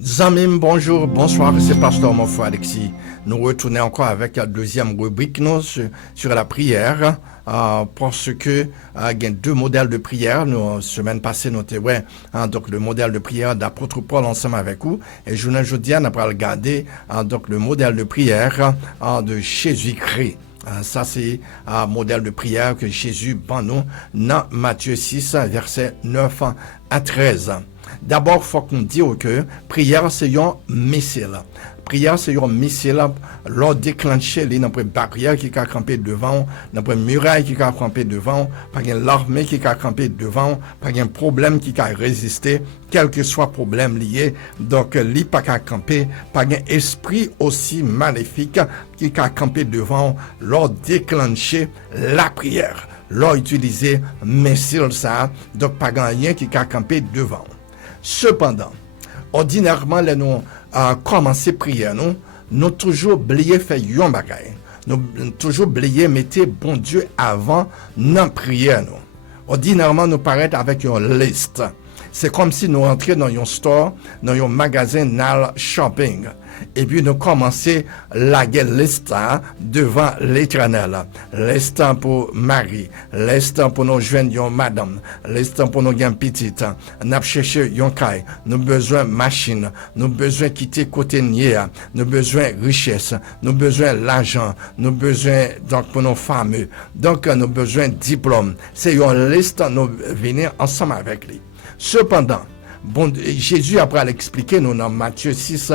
Zamim, bonjour, bonsoir, c'est Pasteur Monfort Alexis. Nous retournons encore avec la deuxième rubrique sur la prière, parce que il y a deux modèles de prière. Nous, semaine passée, nous avons donc le modèle de prière d'apôtre Paul ensemble avec vous. Et aujourd'hui, on va regarder donc le modèle de prière de Jésus-Christ. Ça, c'est un modèle de prière que Jésus prend nous dans Matthieu 6, verset 9 à 13. D'abord, il faut qu'on dise que prière, c'est un missile. Prière, c'est un missile. L'on déclenche les barrières qui a campé devant, les murailles qui a campé devant, par l'armée qui a campé devant, par un problème qui a résisté, quel que soit le problème lié. Donc, il pas qu'à camper, par un esprit aussi maléfique qui a campé devant, l'on déclenche la prière. L'on utilise missile ça, donc pas rien qui a campé devant. Cependant, ordinairement, nous commencer prière, nous toujours oublié faire yon bagay. Nous toujours oublié mettre bon Dieu avant notre prière. Ordinairement, nous paraît avec une liste. C'est comme si nous entrions dans un store, dans un magasin dans shopping. Et puis nous commençons la liste devant l'Éternel. Liste pour Marie, liste pour nous joindre madame, liste pour nous gagner petite. Nous avons cherché un caille, nous besoin machine, nous besoin quitter côté nier, nous besoin richesse, nous besoin l'argent, nous besoin donc pour nos femmes, donc nous besoin diplôme. C'est une liste, nous venons ensemble avec lui. Cependant, bon, Jésus, après l'expliquer, nous dans Matthieu 6,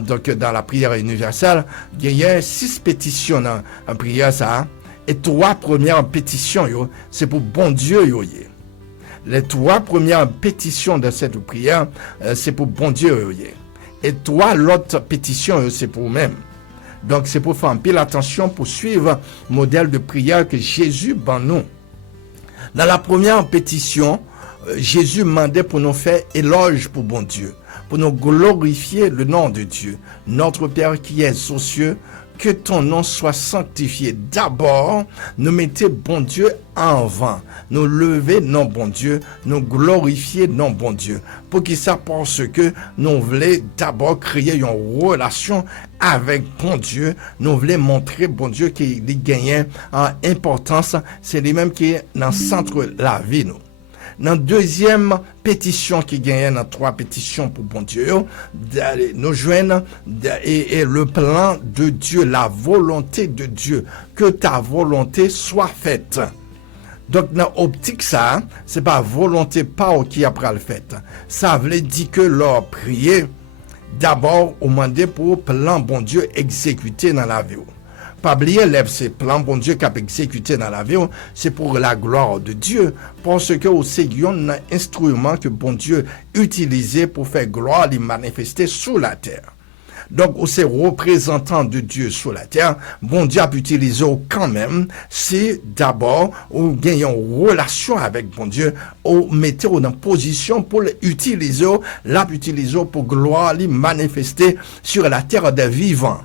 donc dans la prière universelle, il y a 6 pétitions dans la prière, ça, et 3 premières pétitions, c'est pour bon Dieu. Les 3 premières pétitions de cette prière, c'est pour bon Dieu. Et 3 autres pétitions, c'est pour vous-même. Donc, c'est pour faire un peu l'attention pour suivre le modèle de prière que Jésus ban nous. Dans la première pétition, Jésus demandait pour nous faire éloge pour bon Dieu, pour nous glorifier le nom de Dieu. Notre Père qui est aux cieux, que ton nom soit sanctifié. D'abord, nous mettons bon Dieu en avant. Nous lever non bon Dieu, nous glorifier non bon Dieu. Pour qui ça, parce que nous voulons d'abord créer une relation avec bon Dieu. Nous voulons montrer bon Dieu qu'il gagne en importance. C'est lui-même qui est dans le centre de la vie, nous. Dans la deuxième pétition qui gagne dans 3 pétitions pour bon Dieu, nous joignons et le plan de Dieu, la volonté de Dieu, que ta volonté soit faite. Donc dans l'optique ça, c'est pas volonté pas qui après le fait. Ça veut dire que leur prier d'abord au demander pour plan bon Dieu exécuté dans la vie. Pas oublier ces plans bon Dieu qui a exécuté dans la vie, c'est pour la gloire de Dieu, parce que c'est un instrument que bon Dieu utilisait pour faire gloire et manifester sur la terre. Donc, c'est représentant de Dieu sur la terre, bon Dieu a utilisé quand même, c'est d'abord, ou gagner une relation avec bon Dieu, ou mettez en position pour l'utiliser, pour gloire et manifester sur la terre des vivants.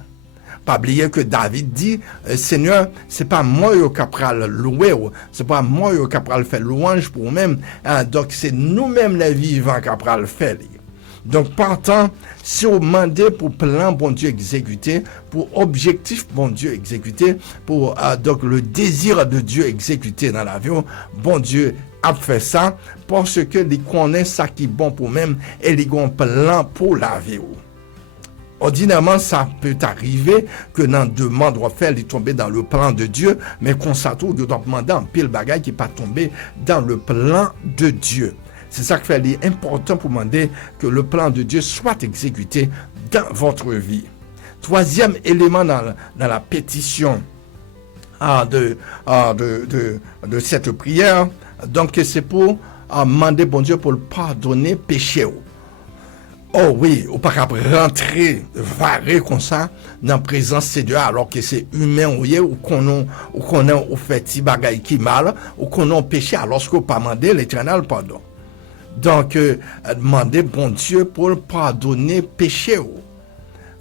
Pas oublier que David dit, Seigneur, c'est pas moi qui vais louer, c'est pas moi qui vais faire louange pour nous-mêmes, donc c'est nous-mêmes les vivants qui vais le faire. Donc, partant, si on demande pour plan bon Dieu exécuté, pour objectif bon Dieu exécuté, pour donc le désir de Dieu exécuté dans la vie, bon Dieu a fait ça parce que il connaît ça qui est bon pour nous-mêmes et il a un plan pour la vie. Ordinairement, ça peut arriver que dans demande on fait il tomber dans le plan de Dieu, mais qu'on s'attend de demander un pile bagage qui pas tomber dans le plan de Dieu. C'est ça qui fait important pour demander que le plan de Dieu soit exécuté dans votre vie. Troisième élément dans la pétition de cette prière, donc c'est pour demander bon Dieu pour le pardonner péché. Oh oui, ou pas rentrer, varer comme ça, dans la présence de Dieu, alors que c'est humain, ou qu'on a fait petit bagay qui mal, ou qu'on a péché, alors qu'on pas demandé l'éternel pardon. Donc, demander bon Dieu pour pardonner péché,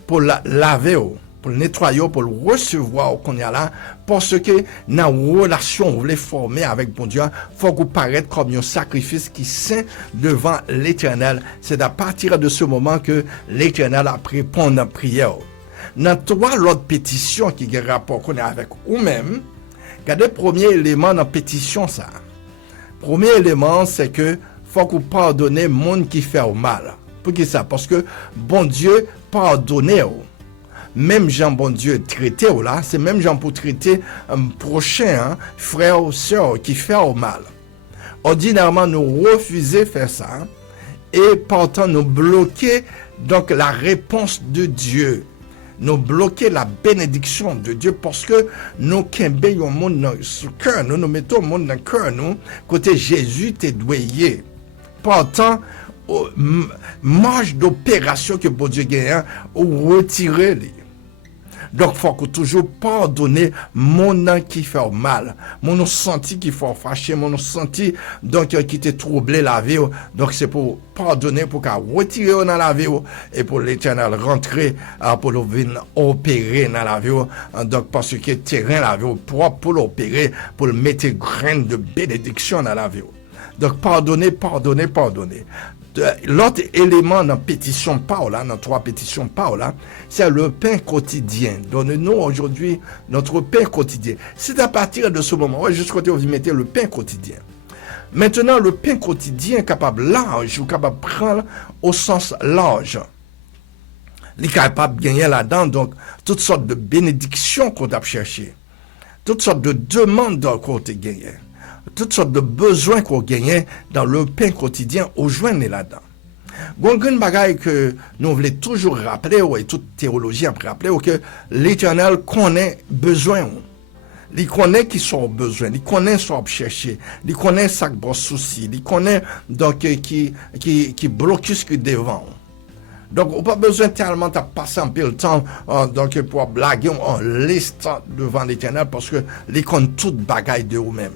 pour laver, pour le nettoyer, pour le recevoir qu'on y a là, parce que dans la relation vous voulez former avec bon Dieu, faut que vous paraître comme un sacrifice qui saint devant l'Éternel. C'est à partir de ce moment que l'Éternel a répondu à la prière. Dans trois autres pétitions qui ont rapport qu'on a avec vous-même, regardez le premier élément dans la pétition ça. Premier élément, c'est que faut que vous pardonnez le monde qui fait au mal. Pourquoi ça? Parce que bon Dieu pardonne. Même Jean bon Dieu traité là, c'est même Jean pour traiter un prochain frère ou soeur qui fait au mal. Ordinairement, nous refusons de faire ça et partant nous bloquer donc la réponse de Dieu. Nous bloquer la bénédiction de Dieu parce que nous quembons le monde dans le cœur, nous mettons le monde dans le cœur, nous, côté Jésus t'est doué. Pourtant, marge d'opération que bon Dieu gagne, ou retirer les. Donc, il faut que toujours pardonner mon nom qui fait mal, mon senti qui fait fâcher, mon senti donc qui te troublé la vie. Donc, c'est pour pardonner, pour qu'à retirer dans la vie et pour l'Éternel rentrer pour le venir opérer dans la vie. Donc, parce que terrain la vie propre pour l'opérer, pour le mettre graine de bénédiction dans la vie. Donc, pardonner. L'autre élément dans la pétition Paul, dans trois pétitions Paul, c'est le pain quotidien. Donne-nous aujourd'hui notre pain quotidien. C'est à partir de ce moment, jusqu'à ce que vous mettez le pain quotidien. Maintenant, le pain quotidien est capable large, ou capable de prendre au sens large. Il est capable de gagner là-dedans, donc, toutes sortes de bénédictions qu'on a cherchées, toutes sortes de demandes qu'on a gagnées. Toutes sortes de besoins qu'on gagne dans le pain quotidien au joindre là-dedans. Une bagaille que nous voulons toujours rappeler, et toute théologie a rappelé, que l'Éternel connaît besoin. Il connaît qui sont besoin, il connaît ce qu'on chercher, il connaît ça qui bon souci, il connaît donc qui bloque ce qui devant. Donc, on n'a pas besoin tellement de passer un peu le temps donc, pour blaguer en liste devant l'Éternel parce que il connaît toute bagaille de vous-même.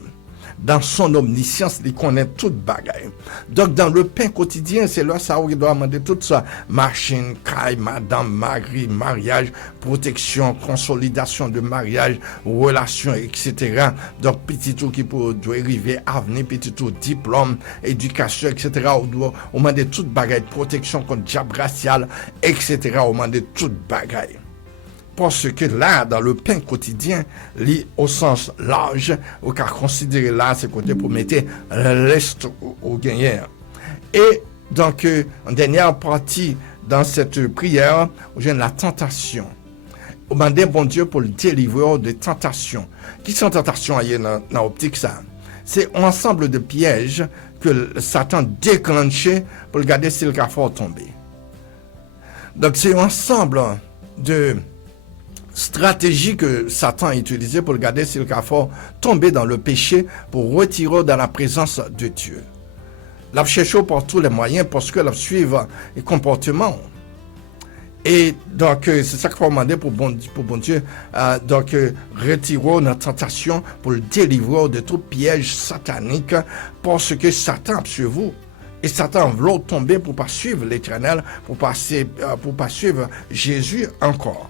Dans son omniscience, il connaît toute bagaille. Donc, dans le pain quotidien, c'est là ça où il doit demander tout ça. Machine, caille, madame, mari, mariage, protection, consolidation de mariage, relations, etc. Donc, petit tout qui peut arriver, avenir, petit tout diplôme, éducation, etc. On demande toute bagaille, protection contre diable racial, etc. On demande toute bagaille. Parce que là, dans le pain quotidien, au sens large, on peut considérer là, c'est côté pour mettre l'est au gagnant. Et donc, en dernière partie, dans cette prière, on a la tentation. On demande bon Dieu pour le délivrer des tentations. Qui sont tentations dans l'optique ça? C'est un ensemble de pièges que Satan déclenché pour regarder si le cas fort tomber. Donc, c'est un ensemble de stratégie que Satan a utilisée pour regarder si le cas fort tomber dans le péché pour retirer dans la présence de Dieu. La cherche par tous les moyens parce que la suivre les comportements. Et donc, c'est ça qu'il faut demander pour bon Dieu. Donc, retirer notre tentation pour le délivrer de tout piège satanique parce que Satan sur vous. Et Satan veut tomber pour ne pas suivre l'Éternel, pour pas suivre Jésus encore.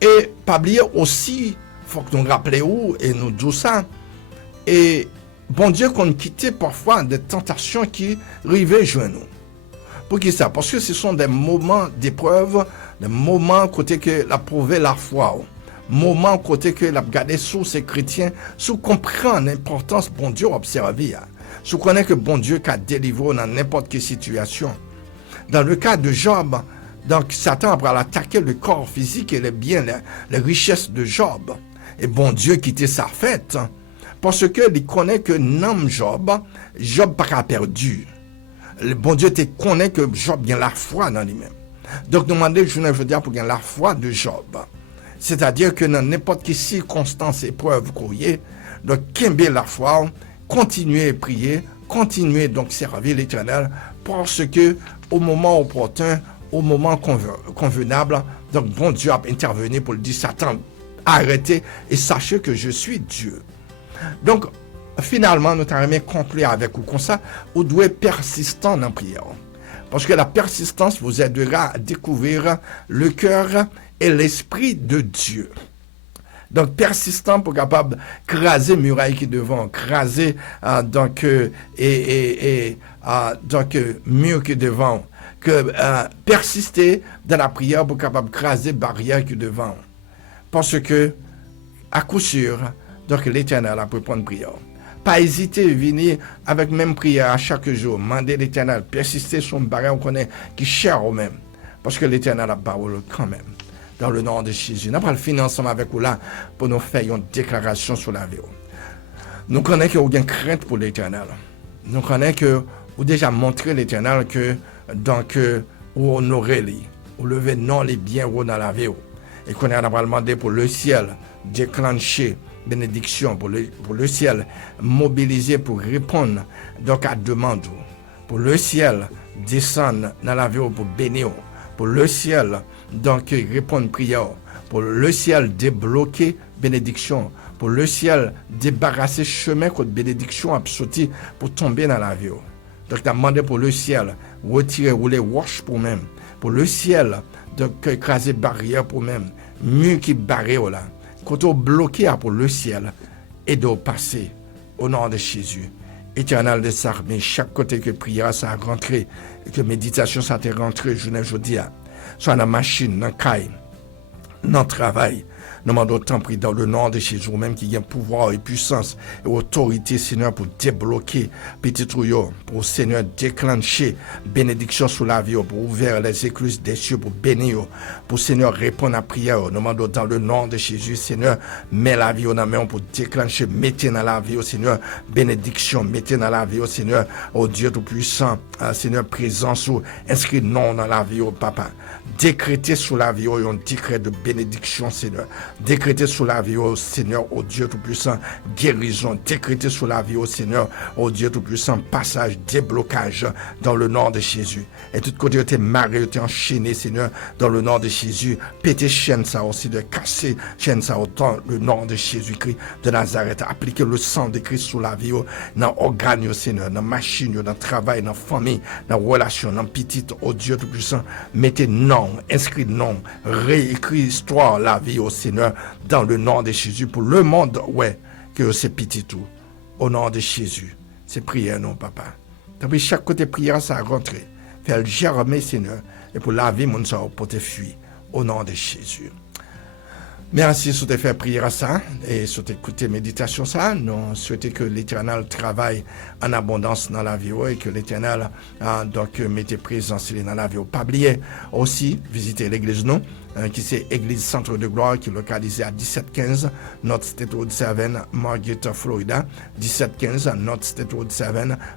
Et pas oublier aussi, il faut que nous rappelions et nous disons ça. Et bon Dieu qu'on quitte parfois des tentations qui arrivaient chez nous. Pour qui ça? Parce que ce sont des moments d'épreuve, des moments côté que la prouver la foi. Moments côté que la garder sous ces chrétiens, sous comprendre l'importance bon Dieu observer. Sous connaître que bon Dieu qu'a délivré dans n'importe quelle situation. Dans le cas de Job, donc Satan va attaquer le corps physique et les biens, les richesses de Job. Et bon Dieu quittait sa fête. Parce qu'il connaît que non Job n'a pas perdu. Le bon Dieu te connaît que Job a la foi dans lui-même. Donc demandez, je veux dire, pour gagner la foi de Job. C'est-à-dire que dans n'importe quelle circonstance, épreuve qu'on y est, donc qu'aimer la foi, continuer à prier, continuer donc servir l'Éternel, parce que au moment opportun, au moment convenable, donc bon Dieu a intervenu pour le dire Satan, arrêtez et sachez que je suis Dieu. Donc, finalement, nous avons conclu avec vous comme ça, vous devez être persistant dans la prière. Parce que la persistance vous aidera à découvrir le cœur et l'Esprit de Dieu. Donc, persistant pour capable craser muraille qui devant, craser mur qui devant, que persister dans la prière pour capable craser barrière qui devant. Parce que, à coup sûr, donc l'Éternel a pu prendre prière. Pas hésiter à venir avec même prière à chaque jour, demander l'Éternel, persister sur une barrière qu'on connaît qui cher au même. Parce que l'Éternel a parole quand même. Dans le nom de Jésus. Nous allons le finir ensemble avec vous là pour nous faire une déclaration sur la vie. Nous connaissons que vous avez une crainte pour l'Éternel. Nous connaissons que vous déjà montré l'Éternel que donc vous honorez lui, vous levez non les biens dans la vie. Et qu'on a demandé pour le ciel déclencher bénédiction pour le ciel mobiliser pour répondre donc à demande. Pour le ciel descendre dans la vie pour bénir. Pour le ciel, donc répondre prière. Pour le ciel, débloquer bénédiction. Pour le ciel, débarrasser chemin contre bénédiction absolue pour tomber dans la vie. Donc, tu as demandé pour le ciel, retirer, rouler, wash pour même. Pour le ciel, donc écraser barrière pour même. Mur qui barré là. Quand on bloqué pour le ciel, et de passer au nom de Jésus. Éternel des armées, chaque côté que prière ça a rentré, que méditation ça a rentré, journée aujourd'hui, soit dans la machine, dans le caille, dans le travail, nous demandons autant prier dans le nom de Jésus, même qui a pouvoir et puissance et autorité, Seigneur, pour débloquer petit trouillot, pour Seigneur déclencher bénédiction sur la vie, pour ouvrir les écluses des cieux, pour bénir, pour Seigneur répondre à la prière. Nous demandons dans le nom de Jésus, Seigneur, mets la vie en main pour déclencher, mettez dans la vie, Seigneur, bénédiction, mettez dans la vie, Seigneur, oh Dieu tout-puissant, Seigneur, présence, inscrit non dans la vie, Papa. Décrétez sur la vie, un décret de bénédiction, Seigneur. Décrétez sur la vie, oh Seigneur, oh Dieu Tout-Puissant, guérison. Décrétez sur la vie, oh Seigneur, oh Dieu Tout-Puissant, passage, déblocage dans le nom de Jésus. Et tout côté, tu es marié, tu es enchaîné, Seigneur, dans le nom de Jésus. Pétez chaîne ça aussi, de casser chaîne ça autant le nom de Jésus-Christ de Nazareth. Appliquez le sang de Christ sur la vie, dans l'organe, Seigneur, dans la machine, dans le travail, dans la famille, dans la relation, dans la petite, oh Dieu Tout-Puissant. Mettez non, inscrit non, réécrit histoire, la vie, oh Seigneur, dans le nom de Jésus, pour le monde, ouais, que c'est petit tout. Au nom de Jésus, c'est prière, non, papa. Depuis chaque côté prière, ça a rentré. Fais le germer, Seigneur, et pour la vie, mon soeur, pour te fuir. Au nom de Jésus. Merci sur te faire prier à ça et sur t'écouter méditation ça. Nous souhaitons que l'Éternel travaille en abondance dans la vie et que l'Éternel donc mette présence dans la vie. Pas oublier aussi visiter l'église nous qui c'est Église Centre de Gloire qui est localisée à 1715 North State Road 7, Margate, Florida. 1715 North State Road 7,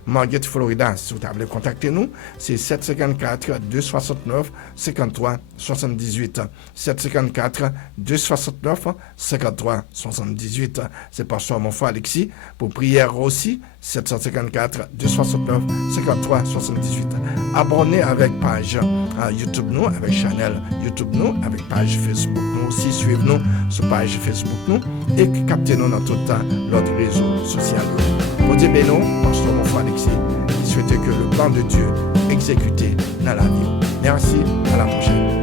Margate, Florida. Si vous voulez contacter nous, c'est 754 269 53 78. 754 269 53 78. C'est pasteur mon frère Alexis. Pour prière aussi, 754 269 53 78. Abonnez avec page YouTube nous, avec channel YouTube nous, avec page Facebook nous aussi. Suivez-nous sur page Facebook nous et captez-nous dans tout le temps notre réseau social. Pour dire bénou, pasteur mon frère Alexis, souhaitez que le plan de Dieu exécuté dans la vie. Merci, à la prochaine.